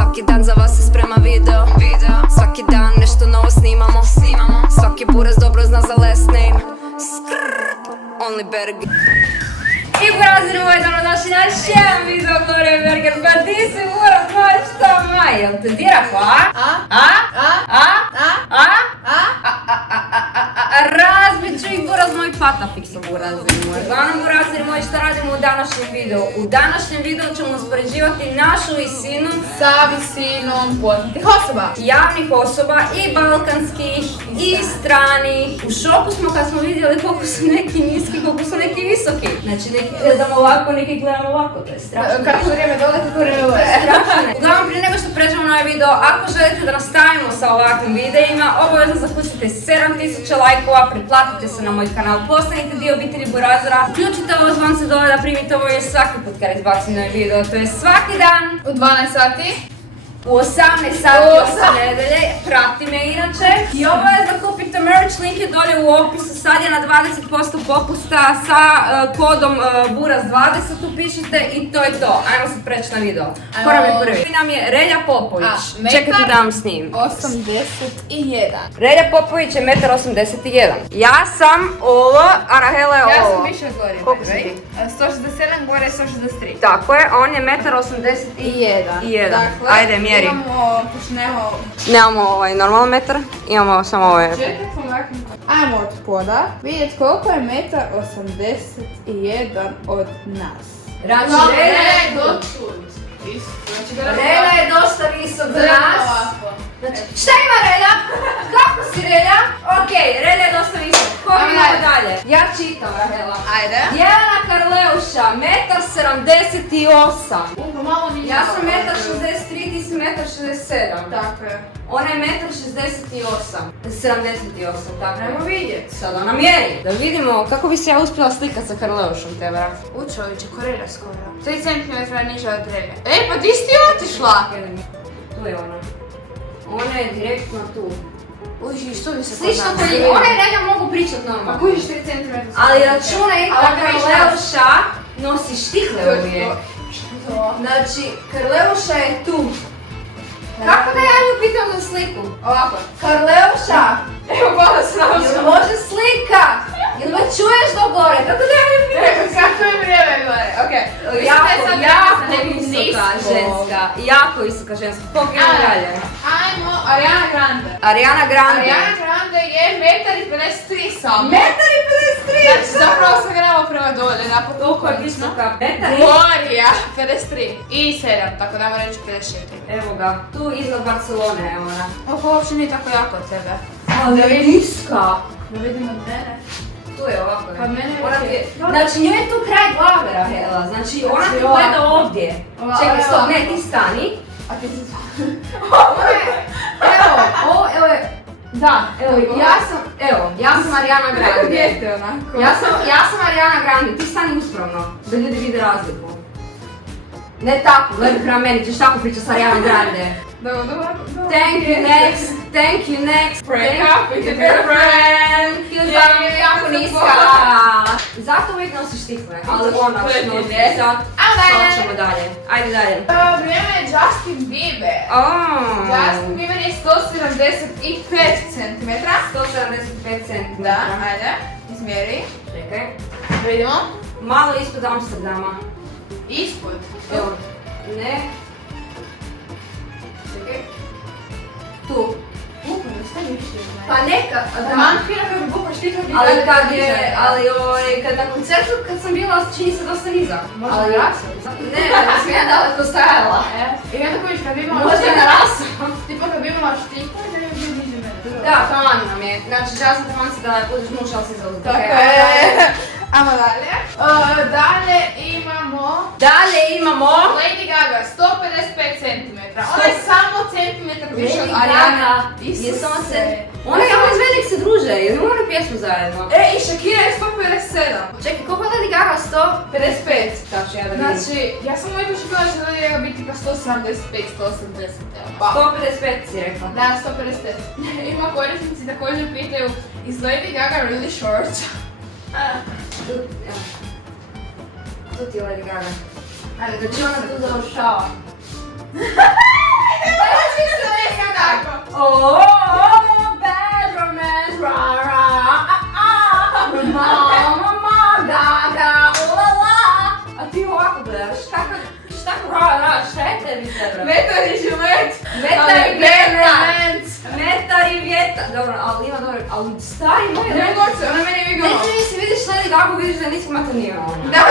Svaki dan za vas se sprema video. Svaki dan nešto novo snimamo. Svaki buraz dobro zna za last name. Only better. I burazir moj, dobrodošli na još jedan video Gloria Berger. Pa ti si buraz moj, šta maj? Jel te dirako, razbit ću ih buraz moj patafikso burazir moj. Glavno burazir moj, šta radimo u današnjem videu? U današnjem videu ćemo uspoređivati našu visinu sa visinom poznatih osoba. Javnih osoba i balkanskih i stranih. U šoku smo kad smo vidjeli koliko su neki niski, koliko su neki visoki. Znači neki gledamo ovako, neki gledamo ovako, to je strašno. Kako vrijeme dole, kako vrijeme dole. Uglavnom, prije nego što pređemo na ovaj video, ako želite da nastavimo sa ovakvim videima, obavezno zakucite 7000 lajkova, pretplatite se na moj kanal, postanite dio obitelji Burazera, uključite ovo zvonce dole da primite ovo je svaki put kad izbacim novi video, to je svaki dan u 12 sati. U 18 sati ove nedelje, prati me inače. I obavezno kupite merch, link je dolje u opisu, sad je na 20% popusta sa kodom BURAZ20 upišite i to je to. Ajmo se preći na video. Ko nam je prvi? Prvi nam je Relja Popović. Čekajte da vam snimim. 81. Relja Popović je 1,81 m. Ja sam ovo, a Rahela je ovo. Ja sam više od Gloria. Koliko si ti? 167, gore je 163. Tako je, on je 1,81 m. Dakle, ajde, mjeri. Nemamo ovaj normalan metar, imamo samo ove. Ajmo od poda vidjeti koliko je 1,81 m od nas. Znači, Relja je dosta visok za nas. Znači, šta ima Relja? Kako si Relja? Okej, Relja je dosta visok. Ko imamo dalje? Ja čitam Rahela. Ajde. Jelena Karleuša, 1,78 m. Ja sam 1,63 m, ti si 1,67 m. Tako je. Ona je 1,68 m. 78, tako. Ajmo vidjeti. Sad ona mjeri. Da vidimo kako bi se ja uspjela slikat sa Karleušom te vrat. U čovječe, korela skoro. 3 cm niža od Relje. Ej, pa di si ti otišla? Tu je ona. Ona je direktno tu. Uži, što bi se Slično koji ona i Relja mogu pričat normalno. Pa kužiš 3 cm. Ali računaj da Karleuša nosi štihle uvijek. Znači, Karleuša je tu. Kako da ja nju pitam za sliku? Ovako. Karleuša! Evo pada se nam Jel može slika? Jel me čuješ do gore? Kako da ja nju pitam? Kako je vrijeme gore? Okej. Jako visoka ženska. Jako visoka ženska. Koliko je dalje? Ajmo, Ariana Grande. Ariana Grande. Ariana Grande je 1,53 m samo. 1,53 m! Znači, zapravo sam gledala prema dolje, napokon. Toliko je visoka. Gloria, 53 i 7, tako da vam reći 54. Evo ga, tu iznad Barcelone je ona. Oko uopće nije tako jako od tebe. Ali je niska. Da vidim od mene. Tu je ovako. Pa mene je... Znači njoj je tu kraj glave Rahela, znači ona ti gleda ovdje. Čekaj, stop, ne, ti stani. A ti si... Evo je, da, evo, ja sam Ariana Grande. Gdje onako? Ja sam Ariana Grande, ti stani uspravno, da ljudi vide razliku. Ne tako, gledaj prema meni, ćeš tako pričati s Ariana Grande. Thank you next, break up with your girlfriend. Hilda je jako niska. Zato uvijek nosiš štihle, ali ona što nosi sad. Sad ćemo dalje. Ajde dalje. Vrijeme je Justin Bieber. Justin Bieber je 175 cm. 175 cm. Da, ajde, izmjeri. Čekaj. Vidimo. Malo ispod Amsterdama. Ispod? Evo, ne. Čekaj. Tu. Pa neka, da. Ali kad na koncertu, kad sam bila, čini se dosta nizak. Ali ja sam. Ne, sam ja daleko stajala. I onda kojiš kad bi imala možda je narasla. Tipa kad bi imala štipa, da je bio niže mene. Da, taman nam je. Znači, ja sam taman se da budeš muš, ali si zauzeti. Tako je. Ajmo dalje. Dalje imamo Lady Gaga, 155 cm. Ona je samo centimetar više od Ariana. Je samo ona i Alex Velik se druže, jer imamo onu pjesmu zajedno. I Shakira je 157. Čekaj, koliko je Lady Gaga? 155? Znači, ja sam uvijek očekala da će Lady Gaga biti ka 175, 180. 155 si rekla. Da, 155. Ima korisnici također pitaju, is Lady Gaga really short? Tu ti je Lady Gaga. Znači ona tu završava. Metar i žilet. Metar i vjetar. Metar i vjetar. Dobro, ali ima dobro, ali stari moj. Ne moći, ona meni je Ne čini se, vidiš Lady Gaga, vidiš da nisam matanira ona. Da.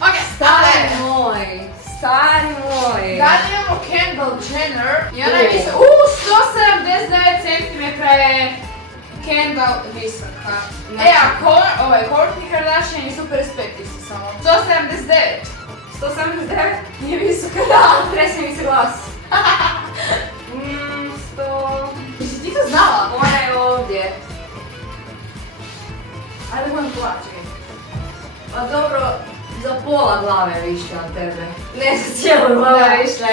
Ok, Stari moj. Stari moj. dalje imamo Kendall Jenner. I ona je visoka. 179 cm je Kendall visoka. A Kourtney Kardashian je super respekt isto samo. 179. 179? Nije visoka, da. Trese mi se glas. 100... Jesi ti to znala? Ona je ovdje. Ajde budem plaćaj. Pa dobro, za pola glave više od tebe. Ne za cijelu glavu više.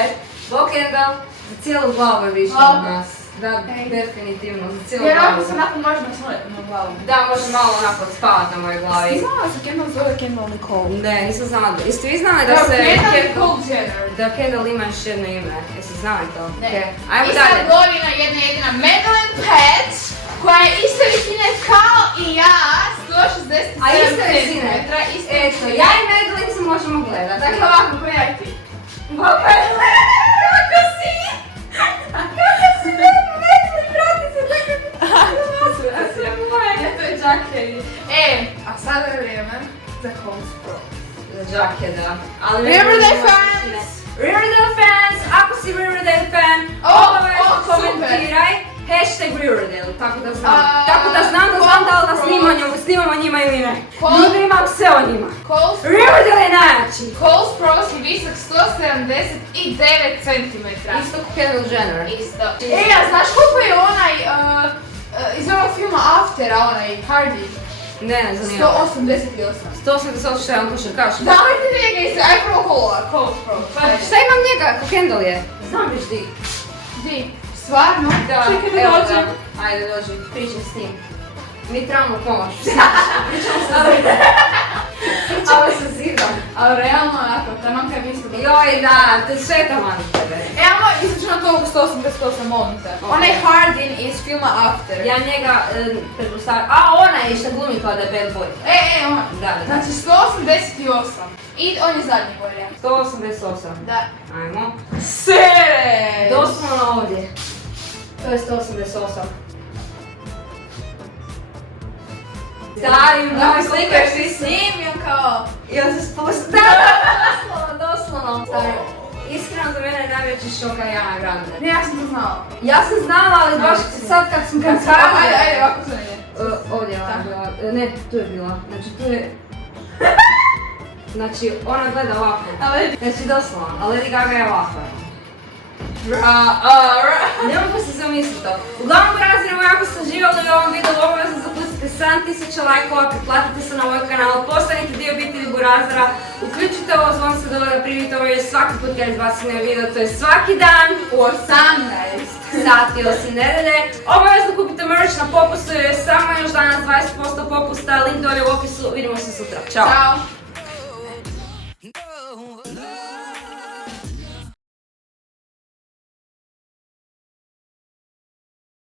Kendall, za cijelu glavu je više od nas. Da, definitivno, za cijelu glavu. Vjerojatno se nakon možemo nasloniti na glavu. Da, može malo onako spavat na mojoj glavi. Ti znala se Kendall zove Kendall Nicole? Ne, nisam znala. Jeste vi znali da se... Kendall Nicole Jenner. Da Kendall ima još jedno ime. Jeste znali to? Ne. Ajmo I sad dalje. godina jedna jedina Madeline Pett, koja je iste visine kao i ja, 167 A iste visine? iste Eto, visine. ja i Madeline se možemo gledati. Dakle ovako, pogledaj ti. Kako si? Kako si? Madeline, vrati se Ja, to je Jackie. A sada je vrijeme za Cole Sprouse. Za Jackie, da. Ali Riverdale fans! Riverdale fans! Ako si Riverdale fan, obavezno komentiraj hashtag Riverdale, tako da znam. Tako da znam da li da snimamo njima ili ne. Imam sve o njima. Riverdale je najjači! Cole Sprouse je visok 179 cm. Isto kao Kendall Jenner. Isto. A znaš koliko je onaj iz onog filma Aftera, onaj Hardy? Ne, zanimljivo. 188. 188 što je on košarkaš. Dajte njega isto, aj prvo Cole Sprouse. Pa šta imam njega? Ko Kendall je? Znam viš di. Di? Stvarno? Da, Čekaj da evo dođem. da. Ajde dođi, pričam s njim. Mi trebamo pomoć. Pričamo sa zidom. Ali realno onako, taman kaj mislim da... Joj da, to je sve taman tebe. Evo, izračunam to ovog 188 momenta. Onaj Hardin iz filma After. Ja njega pretpostavljam, a ona je šta glumi kao da je bad boy. On. Da. Znači 188. I on je zadnji varijant. 188. Da. Ajmo. Sere! Doslovno ovdje. To je 188. Stari moj, slikaš si s njim i kao... Ja se spustala, doslovno. Stari, iskreno za mene je najveći šok Ariana Grande. Ne, ja sam to znala. Ja sam znala, ali baš sad kad sam Ajde, ovako to nije. Ovdje je ona bila, ne, tu je bila, znači tu je... Znači, ona gleda ovako. Znači, doslovno, a Lady Gaga je ovako. Ne mogu se zamisliti to. Uglavnom, raziramo, ako ste živjeli u ovom videu, obavezno zapustite 7000 lajkova, pretplatite se na ovaj kanal, postanite dio obitelji Burazera, uključite ovo zvonce dole da primite ovo jer svaki put kad izbacim video, to je svaki dan U 18 sati osim nedelje. Obavezno kupite merch na popustu jer je samo još danas 20% popusta, link dolje u opisu, vidimo se sutra. Ćao! Ćao!